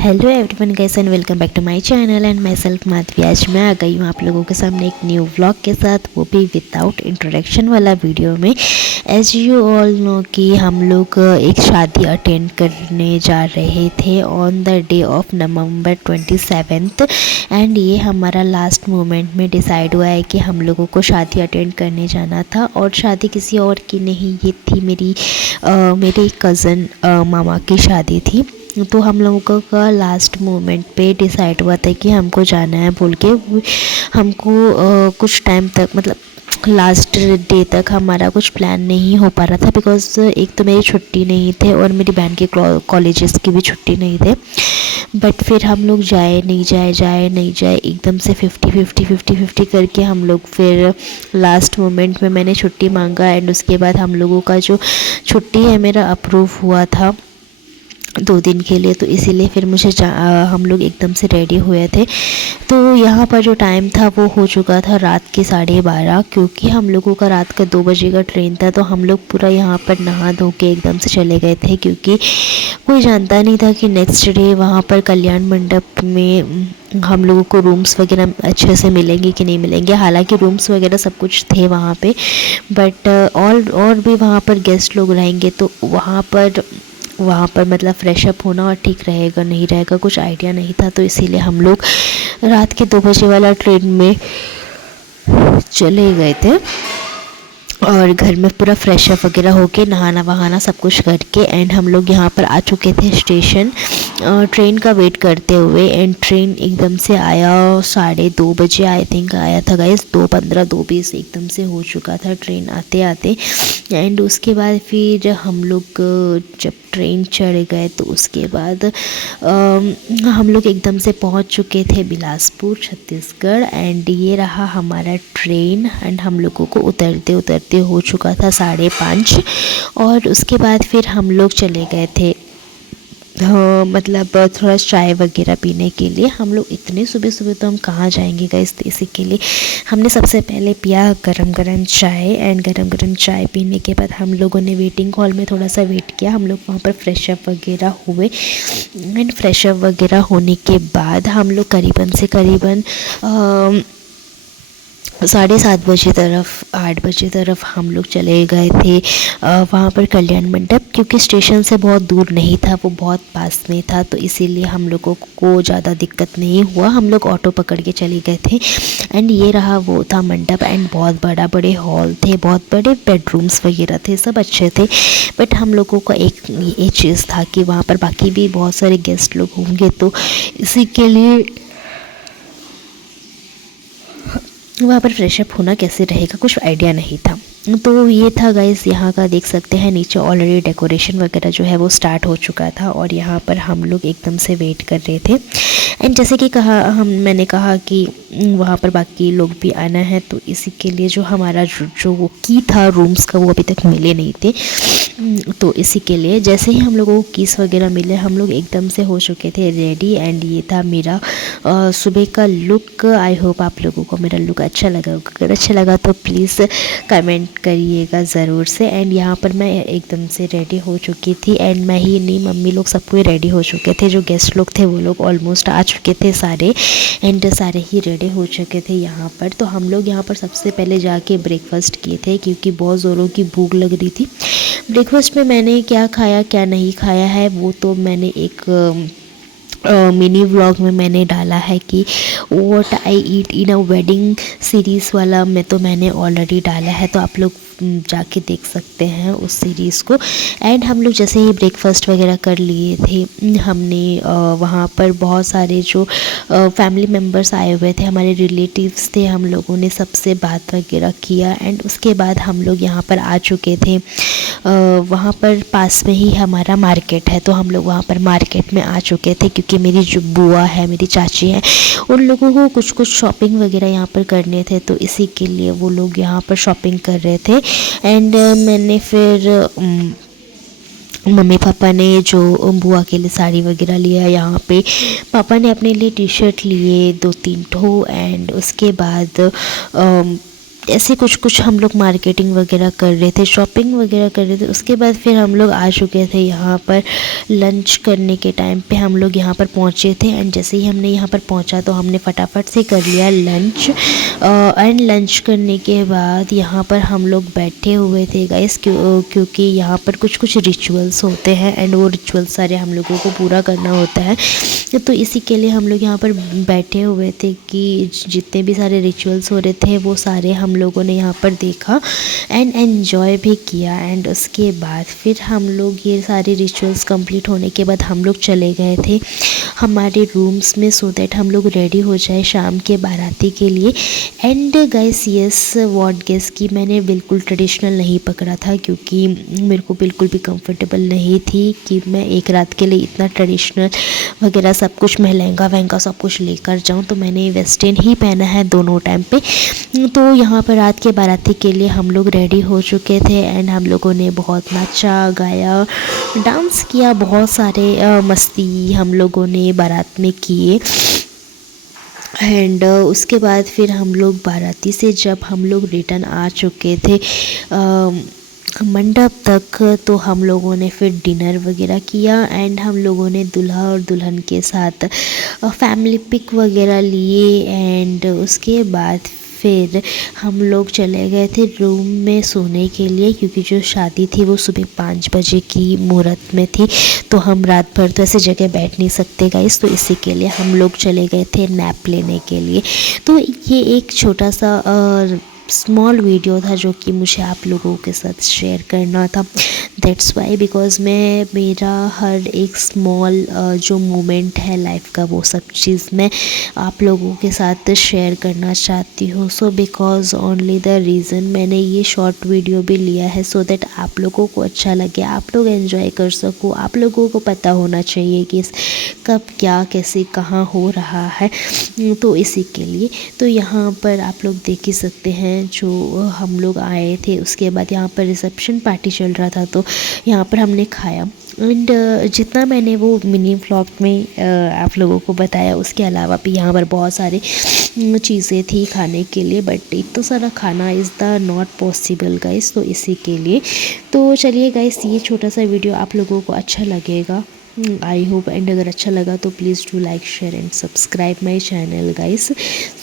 Hello everyone guys and welcome back to my channel and myself Madhavi. आज मैं आ गई हूँ आप लोगों के सामने एक न्यू व्लॉग के साथ, वो भी विदाउट इंट्रोडक्शन वाला वीडियो में। एज यू ऑल नो कि हम लोग एक शादी अटेंड करने जा रहे थे on the day of November 27th and ये हमारा लास्ट मोमेंट में डिसाइड हुआ है कि हम लोगों को शादी अटेंड करने जाना था। और शादी किसी और की नहीं, ये थी मेरे कज़न मामा की शादी थी। तो हम लोगों का लास्ट मोमेंट पे डिसाइड हुआ था कि हमको जाना है बोल के। हमको कुछ टाइम तक, मतलब लास्ट डे तक हमारा कुछ प्लान नहीं हो पा रहा था, बिकॉज एक तो मेरी छुट्टी नहीं थे और मेरी बहन के कॉलेजेस की भी छुट्टी नहीं थे। बट फिर हम लोग जाए नहीं जाए एकदम से 50-50 करके हम लोग फिर लास्ट मोमेंट में मैंने छुट्टी मांगा एंड उसके बाद हम लोगों का जो छुट्टी है मेरा अप्रूव हुआ था 2 दिन के लिए। तो इसीलिए फिर हम लोग एकदम से रेडी हुए थे। तो यहाँ पर जो टाइम था वो हो चुका था रात के 12:30, क्योंकि हम लोगों का रात का 2 बजे का ट्रेन था। तो हम लोग पूरा यहाँ पर नहा धो के एकदम से चले गए थे, क्योंकि कोई जानता नहीं था कि नेक्स्ट डे वहाँ पर कल्याण मंडप में हम लोगों को रूम्स वगैरह अच्छे से मिलेंगे कि नहीं मिलेंगे। हालांकि रूम्स वगैरह सब कुछ थे वहाँ पे, बट और भी वहाँ पर गेस्ट लोग रहेंगे, तो वहाँ पर मतलब फ्रेशअप होना और ठीक रहेगा नहीं रहेगा कुछ आइडिया नहीं था। तो इसीलिए हम लोग रात के 2 बजे वाला ट्रेन में चले गए थे और घर में पूरा फ्रेशअप वगैरह होके नहाना वहाना सब कुछ करके एंड हम लोग यहाँ पर आ चुके थे स्टेशन ट्रेन का वेट करते हुए। एंड ट्रेन एकदम से आया 2:30 बजे आई थिंक आया था गाइस, 2:15 2:20 एकदम से हो चुका था ट्रेन आते आते। एंड उसके बाद फिर हम लोग जब ट्रेन चढ़ गए तो उसके बाद हम लोग एकदम से पहुंच चुके थे बिलासपुर छत्तीसगढ़। एंड ये रहा हमारा ट्रेन एंड हम लोगों को उतरते उतरते हो चुका था 5:30। और उसके बाद फिर हम लोग चले गए थे मतलब थोड़ा चाय वगैरह पीने के लिए। हम लोग इतने सुबह सुबह तो हम कहाँ जाएंगे गाइस, तो इसी के लिए हमने सबसे पहले पिया गरम गरम चाय। एंड गरम गरम चाय पीने के बाद हम लोगों ने वेटिंग हॉल में थोड़ा सा वेट किया। हम लोग वहाँ पर फ्रेशअप वगैरह हुए एंड फ्रेशअप वगैरह होने के बाद हम लोग करीबन 7:30 बजे तरफ 8 बजे तरफ हम लोग चले गए थे वहाँ पर कल्याण मंडप, क्योंकि स्टेशन से बहुत दूर नहीं था, वो बहुत पास में था। तो इसीलिए हम लोगों को ज़्यादा दिक्कत नहीं हुआ, हम लोग ऑटो पकड़ के चले गए थे। एंड ये रहा वो था मंडप एंड बहुत बड़े हॉल थे, बहुत बड़े बेडरूम्स वगैरह थे, सब अच्छे थे। बट हम लोगों का एक ये चीज़ था कि वहाँ पर बाकी भी बहुत सारे गेस्ट लोग होंगे, तो इसी के लिए वहाँ पर फ्रेशअप होना कैसे रहेगा कुछ आइडिया नहीं था। तो ये था गाइस, यहाँ का देख सकते हैं नीचे ऑलरेडी डेकोरेशन वगैरह जो है वो स्टार्ट हो चुका था और यहाँ पर हम लोग एकदम से वेट कर रहे थे। एंड जैसे कि मैंने कहा कि वहाँ पर बाकी लोग भी आना है, तो इसी के लिए जो हमारा जो वो की था रूम्स का वो अभी तक मिले नहीं थे। तो इसी के लिए जैसे ही हम लोगों को कीस वगैरह मिले हम लोग एकदम से हो चुके थे रेडी। एंड ये था मेरा सुबह का लुक। आई होप आप लोगों को मेरा लुक अच्छा लगा होगा, अगर अच्छा लगा तो प्लीज़ कमेंट करिएगा ज़रूर से। एंड यहाँ पर मैं एकदम से रेडी हो चुकी थी एंड मैं ही नहीं, मम्मी लोग सब कोई रेडी हो चुके थे। जो गेस्ट लोग थे वो लोग ऑलमोस्ट आ चुके थे सारे एंड सारे ही रेडी हो चुके थे यहाँ पर। तो हम लोग यहाँ पर सबसे पहले जाके ब्रेकफास्ट किए थे, क्योंकि बहुत ज़ोरों की भूख लग रही थी। ब्रेकफास्ट में मैंने क्या खाया क्या नहीं खाया है वो तो मैंने एक मिनी व्लॉग में मैंने डाला है कि what I eat in a wedding series वाला में तो मैंने ऑलरेडी डाला है, तो आप लोग जाके देख सकते हैं उस सीरीज़ को। एंड हम लोग जैसे ही ब्रेकफास्ट वगैरह कर लिए थे, हमने वहाँ पर बहुत सारे जो फैमिली मेम्बर्स आए हुए थे, हमारे रिलेटिव्स थे, हम लोगों ने सबसे बात वगैरह किया। एंड उसके बाद हम लोग यहाँ पर आ चुके थे। वहाँ पर पास में ही हमारा मार्केट है, तो हम लोग वहाँ पर मार्केट में आ चुके थे, क्योंकि मेरी जो बुआ है, मेरी चाची है, उन लोगों को कुछ शॉपिंग वगैरह यहाँ पर करने थे, तो इसी के लिए वो लोग यहाँ पर शॉपिंग कर रहे थे। एंड मैंने फिर मम्मी पापा ने जो बुआ के लिए साड़ी वगैरह लिया यहाँ पे, पापा ने अपने लिए टी शर्ट लिए 2-3 ठो। एंड उसके बाद ऐसे कुछ कुछ हम लोग मार्केटिंग वगैरह कर रहे थे, शॉपिंग वगैरह कर रहे थे। उसके बाद फिर हम लोग आ चुके थे यहाँ पर लंच करने के टाइम पे हम लोग यहाँ पर पहुँचे थे। एंड जैसे ही हमने यहाँ पर पहुँचा तो हमने फटाफट से कर लिया लंच। एंड लंच करने के बाद यहाँ पर हम लोग बैठे हुए थे गाइस, क्योंकि यहाँ पर कुछ कुछ रिचुअल्स होते हैं एंड वो रिचुअल्स सारे हम लोगों को पूरा करना होता है। तो इसी के लिए हम लोग यहाँ पर बैठे हुए थे कि जितने भी सारे रिचुअल्स हो रहे थे वो सारे हम लोगों ने यहाँ पर देखा एंड एन्जॉय भी किया। एंड उसके बाद फिर हम लोग ये सारे रिचुअल्स कंप्लीट होने के बाद हम लोग चले गए थे हमारे रूम्स में, सो दैट हम लोग रेडी हो जाए शाम के बाराती के लिए। And guys yes what guess कि मैंने बिल्कुल ट्रेडिशनल नहीं पकड़ा था, क्योंकि मेरे को बिल्कुल भी कंफर्टेबल नहीं थी कि मैं एक रात के लिए इतना ट्रेडिशनल वगैरह सब कुछ, मैं लहंगा वहंगा सब कुछ लेकर जाऊं। तो मैंने वेस्टर्न ही पहना है दोनों टाइम पे। तो यहाँ पर रात के बाराती के लिए हम लोग रेडी हो चुके थे एंड हम लोगों ने बहुत नाचा गाया, डांस किया, बहुत सारे मस्ती हम लोगों ने बारात में किए। एंड उसके बाद फिर हम लोग बाराती से जब हम लोग रिटर्न आ चुके थे मंडप तक, तो हम लोगों ने फिर डिनर वगैरह किया एंड हम लोगों ने दूल्हा और दुल्हन के साथ फैमिली पिक वगैरह लिए। एंड उसके बाद फिर हम लोग चले गए थे रूम में सोने के लिए, क्योंकि जो शादी थी वो सुबह 5 बजे की मुहूर्त में थी। तो हम रात भर तो ऐसे जगह बैठ नहीं सकते गाइस, तो इसी के लिए हम लोग चले गए थे नैप लेने के लिए। तो ये एक छोटा सा स्मॉल वीडियो था जो कि मुझे आप लोगों के साथ शेयर करना था। दैट्स वाई, बिकॉज मैं मेरा हर एक स्मॉल जो मोमेंट है लाइफ का वो सब चीज़ मैं आप लोगों के साथ शेयर करना चाहती हूँ। So because only the reason मैंने ये शॉर्ट वीडियो भी लिया है, सो दैट आप लोगों को अच्छा लगे, आप लोग एंजॉय कर सको, आप लोगों को पता होना चाहिए कि कब क्या कैसे कहाँ हो रहा है। तो इसी के लिए तो यहाँ पर आप लोग देख ही सकते हैं जो हम लोग आए थे। उसके बाद यहाँ पर रिसेप्शन पार्टी चल रहा था, तो यहाँ पर हमने खाया। एंड जितना मैंने वो मिनी व्लॉग में आप लोगों को बताया, उसके अलावा भी यहाँ पर बहुत सारे चीज़ें थी खाने के लिए, बट इतना सारा खाना is the not possible guys. तो इसी के लिए तो चलिए गाइस, ये छोटा सा वीडियो आप लोगों को अच्छा लगेगा, आई होप। एंड अगर अच्छा लगा तो please do like share and subscribe my channel guys.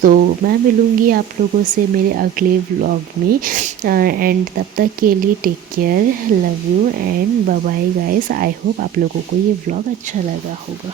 तो मैं मिलूँगी आप लोगों से मेरे अगले व्लॉग में। एंड तब तक के लिए take care, love you and bye bye guys. I hope आप लोगों को ये व्लॉग अच्छा लगा होगा।